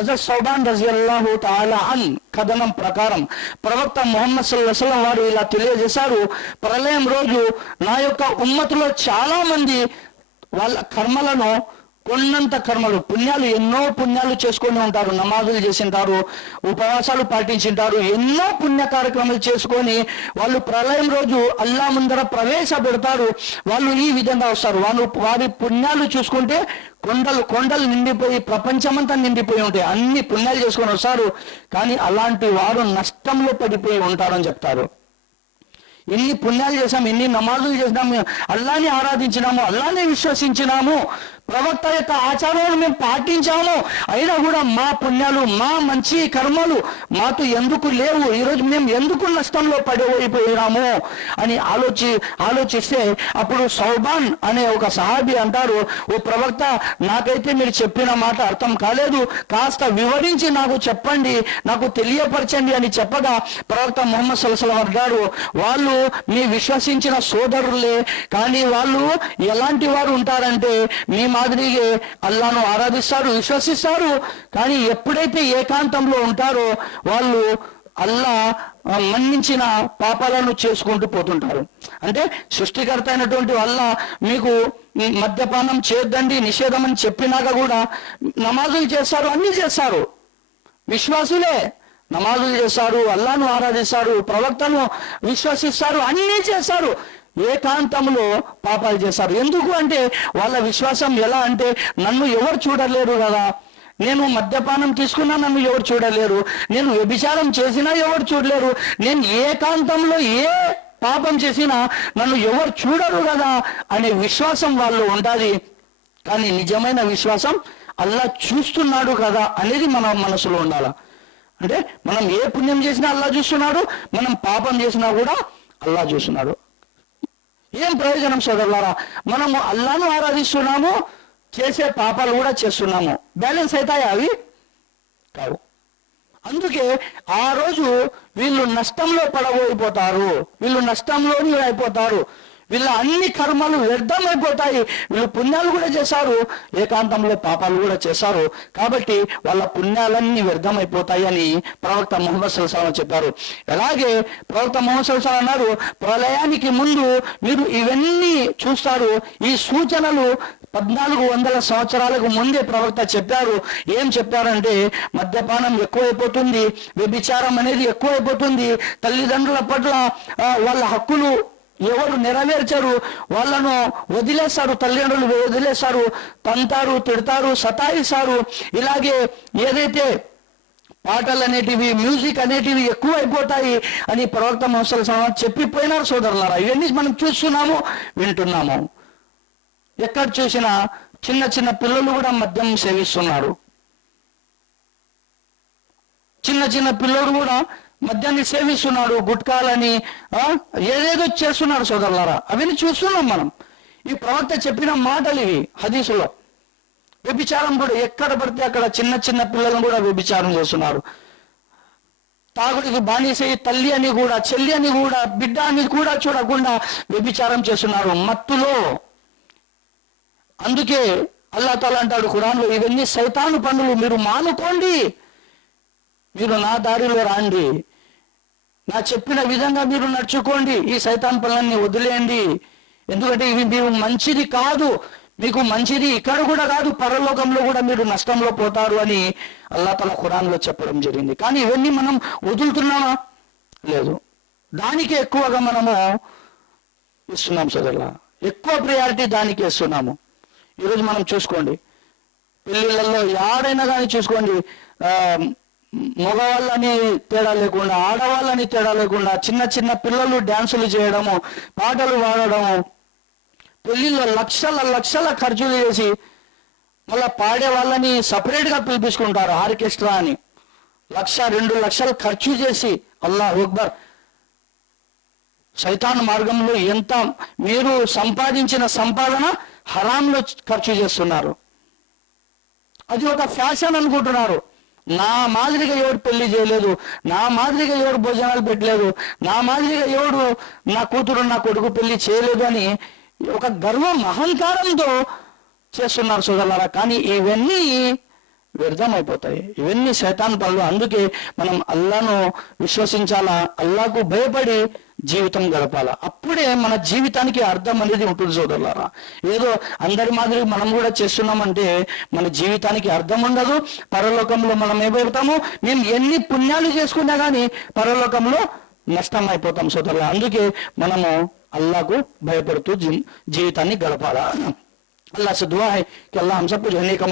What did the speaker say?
హజరత్ సౌబాన్ రజియల్లాహు తాలా అన్ కథనం ప్రకారం ప్రవక్త మొహమ్మద్ సల్లాహం వారు ఇలా తెలియజేశారు. ప్రళయం రోజు నా యొక్క ఉమ్మతిలో చాలా మంది వాళ్ళ కర్మలను కొన్నంత కర్మలు పుణ్యాలు ఎన్నో పుణ్యాలు చేసుకొని ఉంటారు నమాజులు చేసింటారు ఉపవాసాలు పాటించింటారు ఎన్నో పుణ్య కార్యక్రమాలు చేసుకొని వాళ్ళు ప్రళయం రోజు అల్లా ముందర ప్రవేశపెడతారు వాళ్ళు ఈ విధంగా వస్తారు. వాళ్ళు వారి పుణ్యాలు చూసుకుంటే కొండలు కొండలు నిండిపోయి ప్రపంచమంతా నిండిపోయి ఉంటాయి. అన్ని పుణ్యాలు చేసుకొని వస్తారు. కానీ అలాంటి వారు నష్టంలో పడిపోయి ఉంటారని చెప్తారు. ఎన్ని పుణ్యాలు చేసాం ఎన్ని నమాజులు చేసినాము అల్లాని ఆరాధించినాము అల్లాని విశ్వసించినాము. ప్రవక్త యొక్క ఆచారాలు మేము పాటించాము అయినా కూడా మా పుణ్యాలు మా మంచి కర్మలు మాతో ఎందుకు లేవు? ఈరోజు మేము ఎందుకు నష్టంలో పడిపోయినాము? అని ఆలోచి ఆలోచిస్తే అప్పుడు సౌబాన్ అనే ఒక సహాబి అంటారు ఓ ప్రవక్త నాకైతే మీరు చెప్పిన మాట అర్థం కాలేదు. కాస్త వివరించి నాకు చెప్పండి నాకు తెలియపరచండి అని చెప్పగా ప్రవక్త మొహమ్మద్ సల్సలం అంటారు వాళ్ళు మీ విశ్వసించిన సోదరులే కానీ వాళ్ళు ఎలాంటి వారు ఉంటారంటే మీ మాదిరిగే అల్లాను ఆరాధిస్తారు విశ్వసిస్తారు. కానీ ఎప్పుడైతే ఏకాంతంలో ఉంటారో వాళ్ళు అల్లా మన్నించిన పాపాలను చేసుకుంటూ పోతుంటారు. అంటే సృష్టికర్త అయినటువంటి వల్ల మీకు మద్యపానం చేద్దండి నిషేధం అని చెప్పినాక కూడా నమాజులు చేస్తారు అన్ని చేస్తారు. విశ్వాసులే నమాజులు చేస్తారు అల్లాను ఆరాధిస్తారు ప్రవక్తను విశ్వసిస్తారు అన్నీ చేస్తారు. ఏకాంతంలో పాపాలు చేస్తారు ఎందుకు అంటే వాళ్ళ విశ్వాసం ఎలా అంటే నన్ను ఎవరు చూడలేరు కదా. నేను మద్యపానం తీసుకున్నా నన్ను ఎవరు చూడలేరు. నేను వ్యభిచారం చేసినా ఎవరు చూడలేరు. నేను ఏకాంతంలో ఏ పాపం చేసినా నన్ను ఎవరు చూడరు కదా అనే విశ్వాసం వాళ్ళు ఉండాలి. కానీ నిజమైన విశ్వాసం అల్లా చూస్తున్నాడు కదా అనేది మన మనసులో ఉండాలి. అంటే మనం ఏ పుణ్యం చేసినా అల్లా చూస్తున్నాడు మనం పాపం చేసినా కూడా అల్లా చూస్తున్నాడు. ఏం ప్రయోజనం సోదరులారా? మనము అల్లాను ఆరాధిస్తున్నాము చేసే పాపాలు కూడా చేస్తున్నాము. బ్యాలెన్స్ అవుతాయా అవి? కావు. అందుకే ఆ రోజు వీళ్ళు నష్టంలో పడబోయిపోతారు. వీళ్ళు నష్టంలోని అయిపోతారు. వీళ్ళ అన్ని కర్మలు వ్యర్థమైపోతాయి. వీళ్ళు పుణ్యాలు కూడా చేశారు ఏకాంతంలో పాపాలు కూడా చేశారు. కాబట్టి వాళ్ళ పుణ్యాలన్నీ వ్యర్థమైపోతాయి అని ప్రవక్త ముహమ్మద్ సల్సాలం చెప్పారు. అలాగే ప్రవక్త ముహమ్మద్ సల్సాలం అన్నారు ప్రళయానికి ముందు మీరు ఇవన్నీ చూస్తారు. ఈ సూచనలు పద్నాలుగు వందల సంవత్సరాలకు ముందే ప్రవక్త చెప్పారు. ఏం చెప్పారంటే మద్యపానం ఎక్కువైపోతుంది వ్యభిచారం అనేది ఎక్కువైపోతుంది తల్లిదండ్రుల పట్ల వాళ్ళ హక్కులు ఎవరు నెరవేర్చరు వాళ్ళను వదిలేస్తారు తల్లిదండ్రులు వదిలేస్తారు తంతారు తిడతారు సతాయిస్తారు. ఇలాగే ఏదైతే పాటలు అనేటివి మ్యూజిక్ అనేటివి ఎక్కువ అయిపోతాయి అని ప్రవక్త మహసల్ చెప్పిపోయినారు సోదరులారా. ఇవన్నీ మనం చూస్తున్నాము వింటున్నాము. ఎక్కడ చూసినా చిన్న చిన్న పిల్లలు కూడా మద్యం సేవిస్తున్నారు. చిన్న చిన్న పిల్లలు కూడా మద్యాన్ని సేవిస్తున్నాడు గుట్కాలని ఆ, ఏదేదో చేస్తున్నారు సోదరులారా. అవన్నీ చూస్తున్నాం మనం. ఈ ప్రవక్త చెప్పిన మాటలు ఇవి హదీసులో. వ్యభిచారం కూడా ఎక్కడ పడితే అక్కడ చిన్న చిన్న పిల్లలను కూడా వ్యభిచారం చేస్తున్నారు. తాగుడికి బానిసే తల్లి అని కూడా చెల్లి అని కూడా బిడ్డ అని కూడా చూడకుండా వ్యభిచారం చేస్తున్నారు. మత్తులో. అందుకే అల్లా తాలా అంటాడు ఖురాన్లో ఇవన్నీ సైతాను పనులు. మీరు మానుకోండి. మీరు నా దారిలో రాండి. నా చెప్పిన విధంగా మీరు నడుచుకోండి. ఈ సైతాన్ పనులన్నీ వదిలేయండి. ఎందుకంటే ఇవి మీకు మంచిది కాదు. మీకు మంచిది ఇక్కడ కూడా కాదు. పరలోకంలో కూడా మీరు నష్టంలో పోతారు అని అల్లా తల ఖురాన్లో చెప్పడం జరిగింది. కానీ ఇవన్నీ మనం వదులుతున్నామా? లేదు. దానికి ఎక్కువగా మనము ఇస్తున్నాం సోదరుల ఎక్కువ ప్రియారిటీ దానికి ఇస్తున్నాము. ఈరోజు మనం చూసుకోండి. పెళ్ళిళ్ళల్లో యాడైనా కానీ చూసుకోండి. మగవాళ్ళని తేడా లేకుండా ఆడవాళ్ళని తేడా లేకుండా చిన్న చిన్న పిల్లలు డ్యాన్సులు చేయడము పాటలు పాడడము పెళ్ళిలో లక్షల లక్షల ఖర్చులు చేసి మళ్ళీ పాడే వాళ్ళని సపరేట్గా పిలిపించుకుంటారు ఆర్కెస్ట్రా అని. లక్ష రెండు లక్షలు ఖర్చు చేసి అల్లా అక్బర్ సైతాన్ మార్గంలో ఎంత మీరు సంపాదించిన సంపాదన హరాంలో ఖర్చు చేస్తున్నారు. అది ఒక ఫ్యాషన్ అనుకుంటున్నారు. నా మాదిరిగా ఎవడు పెళ్ళి చేయలేదు నా మాదిరిగా ఎవడు భోజనాలు పెట్టలేదు నా మాదిరిగా ఎవడు నా కూతురు నా కొడుకు పెళ్ళి చేయలేదు అని ఒక గర్వం అహంకారంతో చేస్తున్నారు సోదరులారా. కానీ ఇవన్నీ వ్యర్థమైపోతాయి. ఇవన్నీ శైతాన్ పనులు. అందుకే మనం అల్లాను విశ్వసించాలా? అల్లాకు భయపడి జీవితం గడపాల? అప్పుడే మన జీవితానికి అర్థం అనేది ఉంటుంది సోదరులారా. ఏదో అందరి మాదిరి మనం కూడా చేస్తున్నామంటే మన జీవితానికి అర్థం ఉండదు. పరలోకంలో మనం ఏమైపోతాము మేము ఎన్ని పుణ్యాలు చేసుకున్నా కానీ పరలోకంలో నష్టం అయిపోతాం సోదరుల అందుకే మనము అల్లాకు భయపడుతూ జీవితాన్ని గడపాలా? అల్లా సుద్వాహి అల్లా హంసపు అనేక